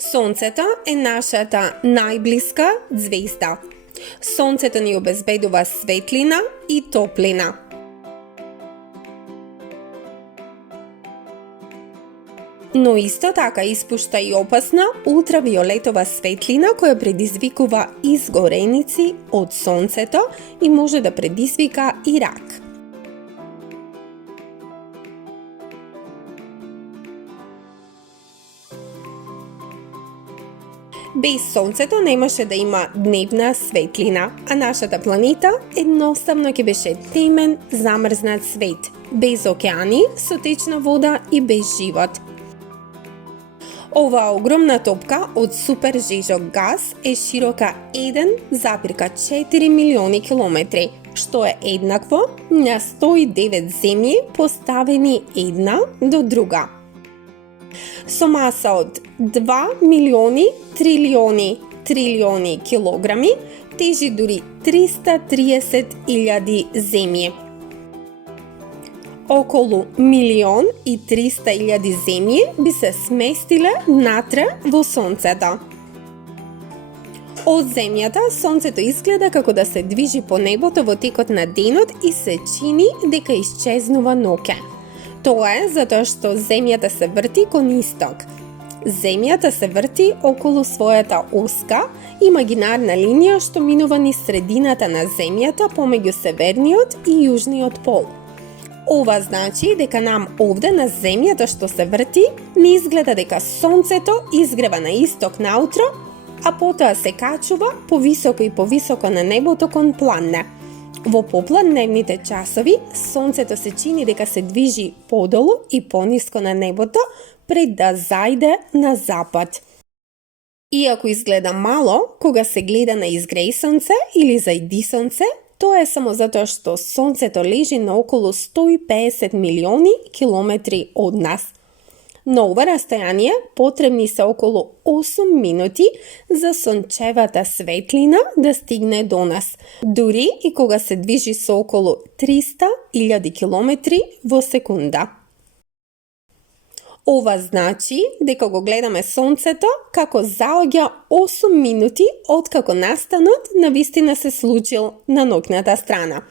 Сонцето е нашата најблиска звезда. Сонцето ни обезбедува светлина и топлина. Но исто така испушта и опасна ултравиолетова светлина која предизвикува изгореници од сонцето и може да предизвика и рак. Без сонцето немаше да има дневна светлина, а нашата планета едноставно ќе беше темен, замрзнат свет, без океани, со течна вода и без живот. Оваа огромна топка од супер жежок газ е широка 1,4 милиони километри, што е еднакво на 109 земји поставени една до друга. Со маса од 2 милиони трилиони килограми, тежи дури 330.000 земји. Околу 1.300.000 земји би се сместиле натре во Сонцето. Од Земјата, Сонцето изгледа како да се движи по небото во текот на денот и се чини дека исчезнува ноќе. Тоа е затоа што Земјата се врти кон исток. Земјата се врти околу својата оска, имагинарна линија што минува низ средината на Земјата помеѓу северниот и јужниот пол. Ова значи дека нам овде на Земјата што се врти, не изгледа дека Сонцето изгрева на исток наутро, а потоа се качува повисоко и повисоко на небото кон планне. Во попладневните часови, Сонцето се чини дека се движи подолу и пониско на небото пред да зајде на запад. Иако изгледа мало, кога се гледа на изгреј сонце или зајди сонце, тоа е само затоа што Сонцето лежи на околу 150 милиони километри од нас. На ова растојание потребни се околу 8 минути за сончевата светлина да стигне до нас, дури и кога се движи со околу 300.000 километри во секунда. Ова значи дека го гледаме Сонцето како заоѓа 8 минути откако настанот навистина се случил на ноќната страна.